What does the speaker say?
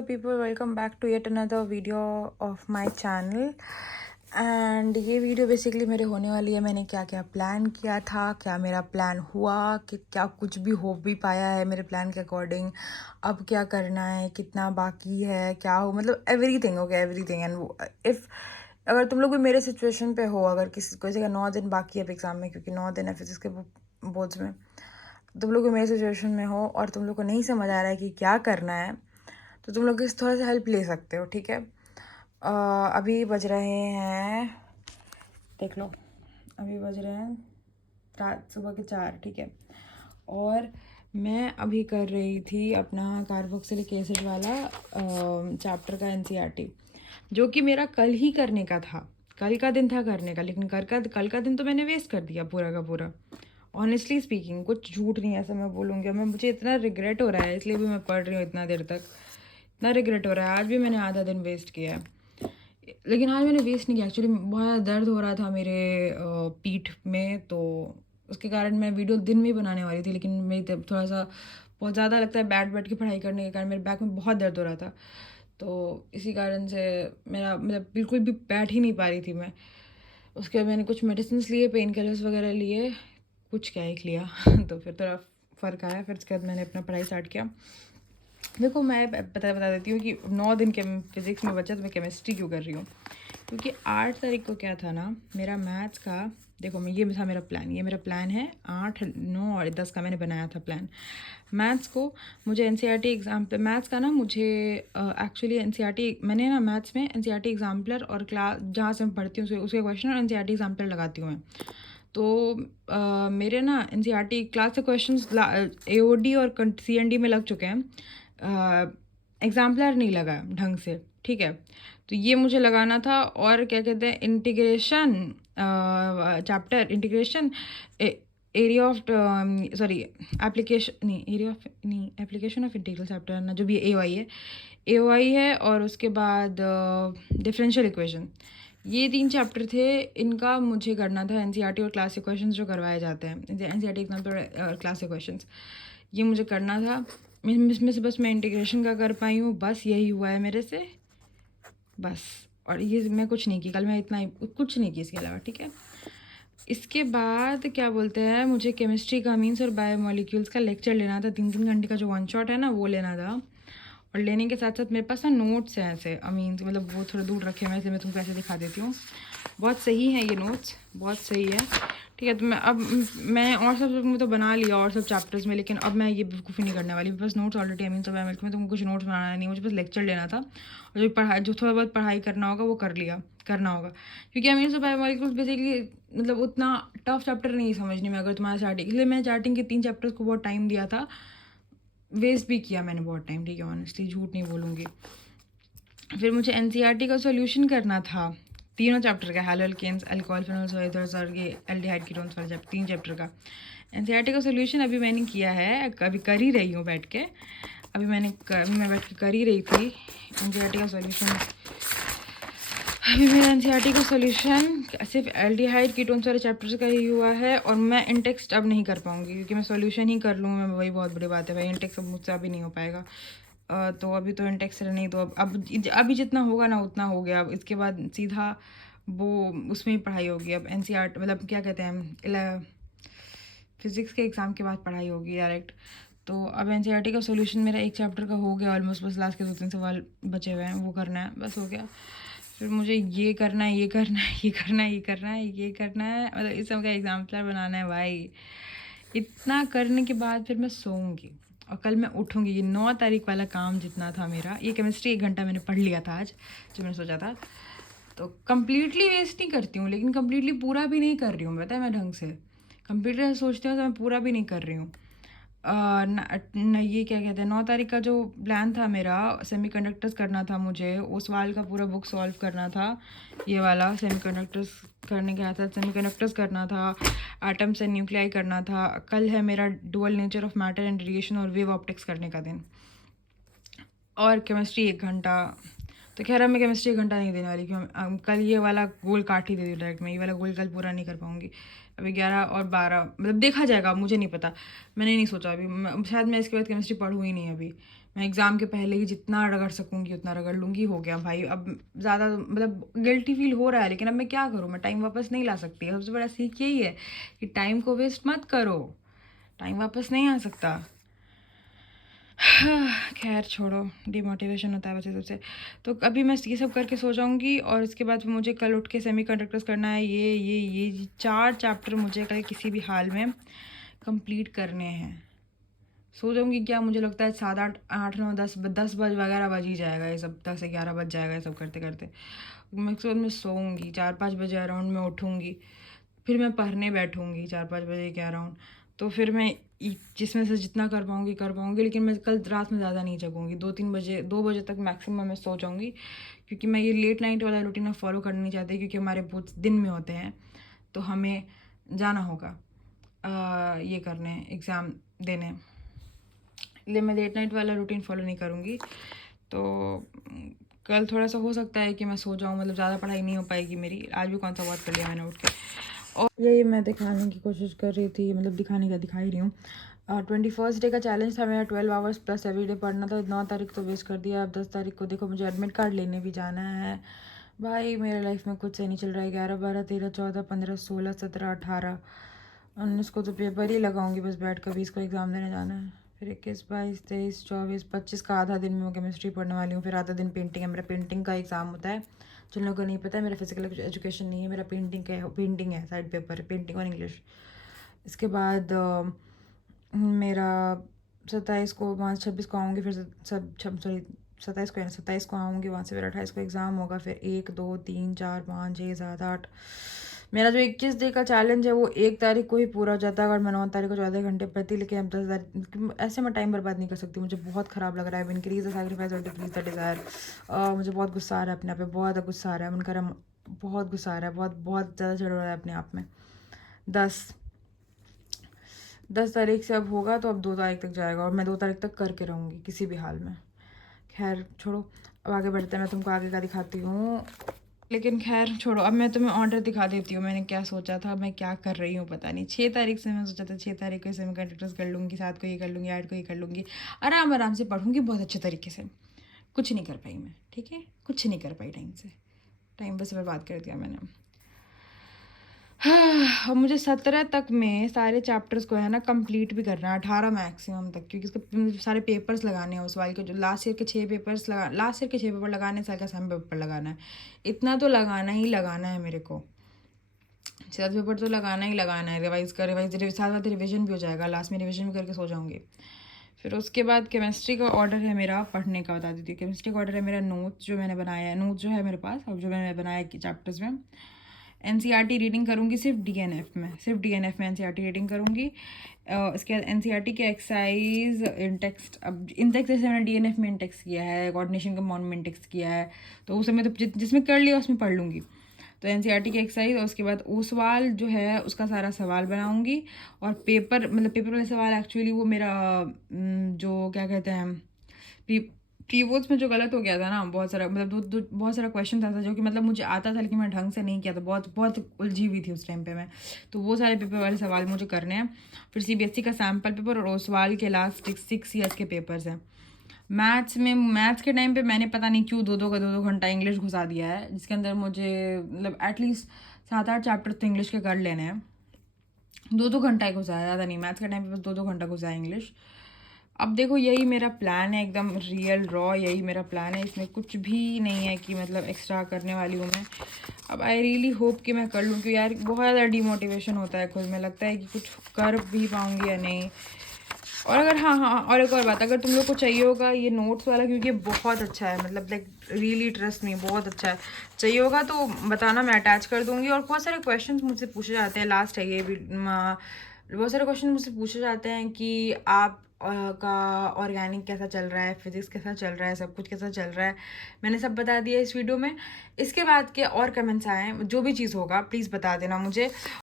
Hello people, welcome back to yet another video of my channel. And ये video basically मेरे होने वाली है मैंने क्या क्या प्लान किया था, क्या मेरा प्लान हुआ, कि क्या कुछ भी हो भी पाया है मेरे प्लान के अकॉर्डिंग, अब क्या करना है, कितना बाकी है, क्या हो, मतलब एवरीथिंग हो गया एवरीथिंग। एंड इफ़ अगर तुम लोग भी मेरे सिचुएशन पे हो, अगर किसी का 9 दिन बाकी है एग्ज़ाम में, क्योंकि 9 दिन है फिजिक्स के बोर्ड्स में, तुम लोग भी मेरे सिचुएशन में हो और तुम लोग को नहीं समझ आ रहा है कि क्या करना है, तो तुम लोग इस थोड़ा सा हेल्प ले सकते हो, ठीक है। अभी बज रहे हैं, देख लो, अभी बज रहे हैं रात सुबह के 4, ठीक है। और मैं अभी कर रही थी अपना कार्बोक्सिलिक एसिड वाला चैप्टर का एनसीईआरटी, जो कि मेरा कल ही करने का था, कल का दिन था करने का, लेकिन कल का दिन तो मैंने वेस्ट कर दिया पूरा का पूरा। ऑनेस्टली स्पीकिंग, कुछ झूठ नहीं ऐसा मैं बोलूँगी। मैं मुझे इतना रिग्रेट हो रहा है, इसलिए भी मैं पढ़ रही हूँ इतना देर तक, इतना रिग्रेट हो रहा है। आज भी मैंने आधा दिन वेस्ट किया है, लेकिन आज मैंने वेस्ट नहीं किया। एक्चुअली बहुत दर्द हो रहा था मेरे पीठ में, तो उसके कारण मैं वीडियो दिन में बनाने वाली थी, लेकिन मेरी थोड़ा सा बहुत ज़्यादा लगता है बैठ के पढ़ाई करने के कारण मेरे बैक में बहुत दर्द हो रहा था, तो इसी कारण से मेरा मतलब बिल्कुल भी बैठ ही नहीं पा रही थी मैं। उसके बाद मैंने कुछ मेडिसिन लिए, पेन किलर्स वगैरह लिए, कुछ क्या एक लिया तो फिर थोड़ा फ़र्क आया। फिर उसके बाद मैंने अपना पढ़ाई स्टार्ट किया। देखो, मैं बता देती हूँ कि 9 दिन के फिज़िक्स में बचा, तो मैं केमिस्ट्री क्यों कर रही हूँ, क्योंकि 8 तारीख को क्या था ना, मेरा मैथ्स का, देखो मैं ये था मेरा प्लान, ये मेरा प्लान है 8, 9 और 10 का मैंने बनाया था प्लान। मैथ्स को मुझे एनसीईआरटी एग्जाम्पल, मैथ्स का ना मुझे एक्चुअली एनसीईआरटी, मैंने ना मैथ्स में एनसीईआरटी एग्जाम्पलर और क्लास जहाँ से मैं पढ़ती हूँ उसके क्वेश्चन और एनसीईआरटी एग्जाम्पलर लगाती हूँ मैं। तो मेरे ना एनसीईआरटी क्लास के क्वेश्चंस एओडी और सीएनडी में लग चुके हैं, एग्जाम्पलर नहीं लगा ढंग से, ठीक है। तो ये मुझे लगाना था। और क्या कहते हैं, integration chapter, integration area of sorry application नहीं, एरिया ऑफ नहीं, एप्लीकेशन ऑफ इंटीग्रल चैप्टर ना, जो भी ए ओ आई है, और उसके बाद डिफरेंशियल इक्वेशन, ये 3 चैप्टर थे। इनका मुझे करना था एनसीईआरटी और क्लासिक क्वेश्चंस जो करवाए जाते हैं, एनसीईआरटी एग्जाम्पल और क्लासिक क्वेश्चंस, ये मुझे करना था। इसमें से बस मैं इंटीग्रेशन का कर पाई हूँ, बस यही हुआ है मेरे से, बस। और ये मैं कुछ नहीं की कल, मैं इतना ही, कुछ नहीं की इसके अलावा, ठीक है। इसके बाद क्या बोलते हैं, मुझे केमिस्ट्री का मीन्स और बायोमोलिक्यूल्स का लेक्चर लेना था, 3 घंटे का जो 1 शॉट है ना, वो लेना था। और लेने के साथ साथ मेरे पास ना नोट्स हैं ऐसे अमीन्स, मतलब वो थोड़ा दूर रखे हुए हैं, इसलिए मैं तुमको ऐसे दिखा देती हूँ। बहुत सही है ये नोट्स, बहुत सही है, ठीक है। तो मैं और सब में तो बना लिया और सब चैप्टर्स में, लेकिन अब मैं ये बिल्कुल नहीं करने वाली। बस नोट्स ऑलरेडी अमीन सब में तुमको कुछ नोट्स बनाना नहीं, मुझे बस लेक्चर लेना था, और जो थोड़ा बहुत पढ़ाई करना होगा वो करना होगा, क्योंकि अमीन सब बायोमोलिक्यूल्स बेसिकली मतलब उतना टफ चैप्टर नहीं समझने में अगर तुम्हारा स्टार्टिंग, इसलिए मैं स्टार्टिंग के 3 चैप्टर्स को बहुत टाइम दिया था, वेस्ट भी किया मैंने बहुत टाइम, ठीक है, ऑनेस्टली झूठ नहीं बोलूँगी। फिर मुझे एनसीईआरटी का सॉल्यूशन करना था, तीनों चैप्टर का, हैलोअल्केन्स, अल्कोहल फिनोल्स और ये एल्डिहाइड कीटोन्स वाला 3 चैप्टर का एनसीईआरटी का सॉल्यूशन अभी मैंने किया है, अभी कर ही रही हूँ बैठ के, मैं बैठ के कर ही रही थी एनसीईआरटी का सॉल्यूशन। अभी मेरा एनसीईआरटी का सॉल्यूशन सिर्फ एल्डिहाइड कीटोन्स वाले चैप्टर का ही हुआ है, और मैं इंटेक्स्ट अब नहीं कर पाऊँगी, क्योंकि मैं सॉल्यूशन ही कर लूँ मैं, वही बहुत बड़ी बात है भाई, इंटेक्स अब मुझसे अभी नहीं हो पाएगा। तो अभी तो इंटेक्स नहीं, तो अब अभी जितना होगा ना उतना हो गया, अब इसके बाद सीधा वो उसमें ही पढ़ाई होगी। अब एनसीईआरटी मतलब क्या कहते हैं, फिज़िक्स के एग्ज़ाम के बाद पढ़ाई होगी डायरेक्ट। तो अब एनसीईआरटी का सॉल्यूशन मेरा 1 चैप्टर का हो गया ऑलमोस्ट, बस लास्ट के 2-3 सवाल बचे हुए हैं, वो करना है, बस हो गया। फिर मुझे ये करना है, ये करना है, ये करना है, ये करना है, ये करना है, मतलब इस सब का एग्जाम्पलर बनाना है भाई। इतना करने के बाद फिर मैं सोऊंगी, और कल मैं उठूंगी। ये 9 तारीख वाला काम जितना था मेरा, ये केमिस्ट्री 1 घंटा मैंने पढ़ लिया था आज, जो मैंने सोचा था, तो कम्प्लीटली वेस्ट नहीं करती हूँ, लेकिन कम्प्लीटली पूरा भी नहीं कर रही हूँ, पता है, मैं ढंग से कंप्लीटली सोचती हूँ तो मैं पूरा भी नहीं कर रही हूँ। ये क्या कहते हैं, 9 तारीख का जो प्लान था मेरा, सेमीकंडक्टर्स करना था मुझे, उस वाल का पूरा बुक सॉल्व करना था, ये वाला सेमीकंडक्टर्स करने के साथ सेमीकंडक्टर्स करना था, एटम्स एंड न्यूक्लियाई करना था। कल है मेरा dual nature of matter and radiation और वेव ऑप्टिक्स करने का दिन, और केमिस्ट्री 1 घंटा। तो कह रहा मैं केमिस्ट्री 1 घंटा नहीं देने वाली, क्यों कल ये वाला गोल काट ही दे दी डायरेक्ट, मैं ये वाला गोल कल पूरा नहीं कर पाऊँगी। अभी 11 और 12 मतलब देखा जाएगा, मुझे नहीं पता, मैंने नहीं सोचा अभी, शायद मैं इसके बाद केमिस्ट्री पढ़ूँ ही नहीं अभी, मैं एग्ज़ाम के पहले ही जितना रगड़ सकूँगी उतना रगड़ लूँगी, हो गया भाई। अब ज़्यादा मतलब गिल्टी फ़ील हो रहा है, लेकिन अब मैं क्या करूँ, मैं टाइम वापस नहीं ला सकती। सबसे बड़ा सीख यही है कि टाइम को वेस्ट मत करो, टाइम वापस नहीं आ सकता। खैर छोड़ो, डिमोटिवेशन होता है वैसे सबसे। तो अभी मैं ये सब करके सो जाऊँगी और इसके बाद मुझे कल उठ के सेमीकंडक्टर्स करना है। ये 4 चैप्टर मुझे कल किसी भी हाल में कंप्लीट करने हैं। सो जाऊँगी क्या, मुझे लगता है 7 8 8 9 10 बज वगैरह बज ही जाएगा ये सब, 10 11 बज जाएगा ये सब करते करते। मैक्सिमम मैं सोऊंगी 4 5 बजे अराउंड में उठूँगी, फिर मैं पढ़ने बैठूँगी 4 5 बजे के अराउंड। तो फिर मैं जिसमें से जितना कर पाऊँगी, लेकिन मैं कल रात में ज़्यादा नहीं जगूँगी। 2 बजे तक मैक्सिमम मैं सो जाऊँगी, क्योंकि मैं ये लेट नाइट वाला रूटीन अब फॉलो करना नहीं चाहती, क्योंकि हमारे बहुत दिन में होते हैं तो हमें जाना होगा ये करने, एग्ज़ाम देने। इसलिए मैं लेट नाइट वाला रूटीन फॉलो नहीं करूँगी। तो कल थोड़ा सा हो सकता है कि मैं सो जाऊँ, मतलब ज़्यादा पढ़ाई नहीं हो पाएगी मेरी। आज भी कौन सा बहुत कर लिया मैंने उठ के। और यही मैं दिखाने की कोशिश कर रही थी, मतलब दिखा ही रही हूँ। 21st डे का चैलेंज था मेरा, 12 आवर्स प्लस एवरीडे पढ़ना था। 9 तारीख तो वेस्ट कर दिया। अब 10 तारीख को देखो मुझे एडमिट कार्ड लेने भी जाना है। भाई मेरे लाइफ में कुछ सही नहीं चल रहा है। 11 12 13 14 15 16 17 18 19 को तो पेपर ही लगाऊंगी बस बैठ कर। 20 को एग्ज़ाम देने जाना है। फिर 21 22 23 24 25 का आधा दिन में मैं केमिस्ट्री पढ़ने वाली हूँ। फिर आधा दिन पेंटिंग है, मेरा पेंटिंग का एग्ज़ाम होता है। जिन लोगों को नहीं पता है, मेरा फिजिकल एजुकेशन नहीं है, मेरा पेंटिंग है, साइड पेपर है, पेंटिंग और इंग्लिश। इसके बाद मेरा 27 को वहाँ 26 को आऊँगी, फिर सब 27 को आऊँगी वहाँ से। फिर 28 को एग्ज़ाम होगा। फिर 1 2 3 4 5 6 7 8 मेरा जो 21 डे का चैलेंज है वो 1 तारीख को ही पूरा हो जाता है। अगर मैं 9 तारीख को 14 घंटे पढ़ती, लेकिन अब 10 तारीख ऐसे मैं टाइम बर्बाद नहीं कर सकती। मुझे बहुत ख़राब लग रहा है। इनक्रीज द सैक्रिफाइस और डिक्रीज द डिज़ायर। मुझे बहुत गुस्सा आ रहा है अपने आप पे, बहुत गुस्सा आ रहा है। मन कर रहा है, बहुत गुस्सा आ रहा है, बहुत ज़्यादा चढ़ रहा है अपने आप में। 10 तारीख से अब होगा तो अब 2 तारीख तक जाएगा, और मैं 2 तारीख तक करके रहूँगी किसी भी हाल में। खैर छोड़ो, अब आगे बढ़ते हैं। मैं तुमको आगे का दिखाती हूँ, लेकिन खैर छोड़ो। अब मैं तुम्हें ऑर्डर दिखा देती हूँ। मैंने क्या सोचा था, मैं क्या कर रही हूँ पता नहीं। 6 तारीख से मैं सोचा था 6 तारीख को सेमीकंडक्टर्स कर लूँगी, 7 को ये कर लूँगी, 8 को ये कर लूँगी। आराम से पढ़ूँगी बहुत अच्छे तरीके से। कुछ नहीं कर पाई मैं, ठीक है, कुछ नहीं कर पाई टाइम से। टाइम बस बर्बाद कर दिया मैंने। हाँ, मुझे 17 तक में सारे चैप्टर्स को है ना कंप्लीट भी करना है, 18 मैक्सिमम तक, क्योंकि इसके सारे पेपर्स लगाने हैं उस वाले के। जो लास्ट ईयर के 6 पेपर लगाने, साल का सेम पेपर लगाना है। इतना तो लगाना ही लगाना है मेरे को। 7 पेपर तो लगाना ही लगाना है। रिवाइज साथ साथ रिविजन भी हो जाएगा। लास्ट में रिविजन भी करके सो जाऊँगी। फिर उसके बाद केमिस्ट्री का ऑर्डर है मेरा पढ़ने का, बता देती हूँ। केमिस्ट्री का ऑर्डर है मेरा नोट जो मैंने बनाया है, नोट जो है मेरे पास अब, जो मैंने बनाया है चैप्टर्स में। NCERT रीडिंग करूँगी सिर्फ DNF में NCERT रीडिंग करूँगी। इसके बाद NCERT के एक्सरसाइज इंटेक्स्ट, अब इंटेक्स जैसे मैंने DNF में इंटेक्स किया है, कोऑर्डिनेशन का मॉन में इंटेक्स किया है, तो उस समय तो जिसमें कर लिया उसमें पढ़ लूँगी। तो NCERT की एक्सरसाइज, और उसके बाद ओसवाल जो है उसका सारा सवाल बनाऊँगी। और पेपर वाले सवाल एक्चुअली वो मेरा जो क्या कहते हैं, प्रीवोर्स में जो गलत हो गया था ना, बहुत सारा, मतलब बहुत सारा क्वेश्चन था जो कि मतलब मुझे आता था, लेकिन मैं ढंग से नहीं किया था। बहुत उलझी हुई थी उस टाइम पे मैं। तो वो सारे पेपर वाले सवाल मुझे करने हैं। फिर CBSE का सैम्पल पेपर और ओसवाल के लास्ट 6 ईयर्स के पेपर्स हैं। मैथ्स के टाइम पे मैंने पता नहीं क्यों 2 घंटा इंग्लिश घुसा दिया है, जिसके अंदर मुझे मतलब एटलीस्ट 7 8 चैप्टर तो इंग्लिश के कर लेने हैं। 2 घंटा ही घुसाया, ज़्यादा नहीं। मैथ्स के टाइम पे बस 2 घंटा घुसाया इंग्लिश। अब देखो यही मेरा प्लान है, एकदम रियल रॉ यही मेरा प्लान है। इसमें कुछ भी नहीं है कि मतलब एक्स्ट्रा करने वाली हूँ मैं। अब आई रियली होप कि मैं कर लूँ, क्योंकि यार बहुत ज़्यादा डिमोटिवेशन होता है खुद में, लगता है कि कुछ कर भी पाऊँगी या नहीं। और अगर हाँ, और एक और बात, अगर तुम लोग को चाहिए होगा ये नोट्स वाला, क्योंकि बहुत अच्छा है, मतलब लाइक रियली ट्रस्ट मी, बहुत अच्छा है, चाहिए होगा तो बताना, मैं अटैच कर दूँगी। और बहुत सारे क्वेश्चन मुझसे पूछे जाते हैं, लास्ट है ये भी, बहुत सारे क्वेश्चन मुझसे पूछे जाते हैं कि आप का ऑर्गेनिक कैसा चल रहा है, फिजिक्स कैसा चल रहा है, सब कुछ कैसा चल रहा है। मैंने सब बता दिया इस वीडियो में। इसके बाद के और कमेंट्स आए, जो भी चीज़ होगा प्लीज़ बता देना मुझे।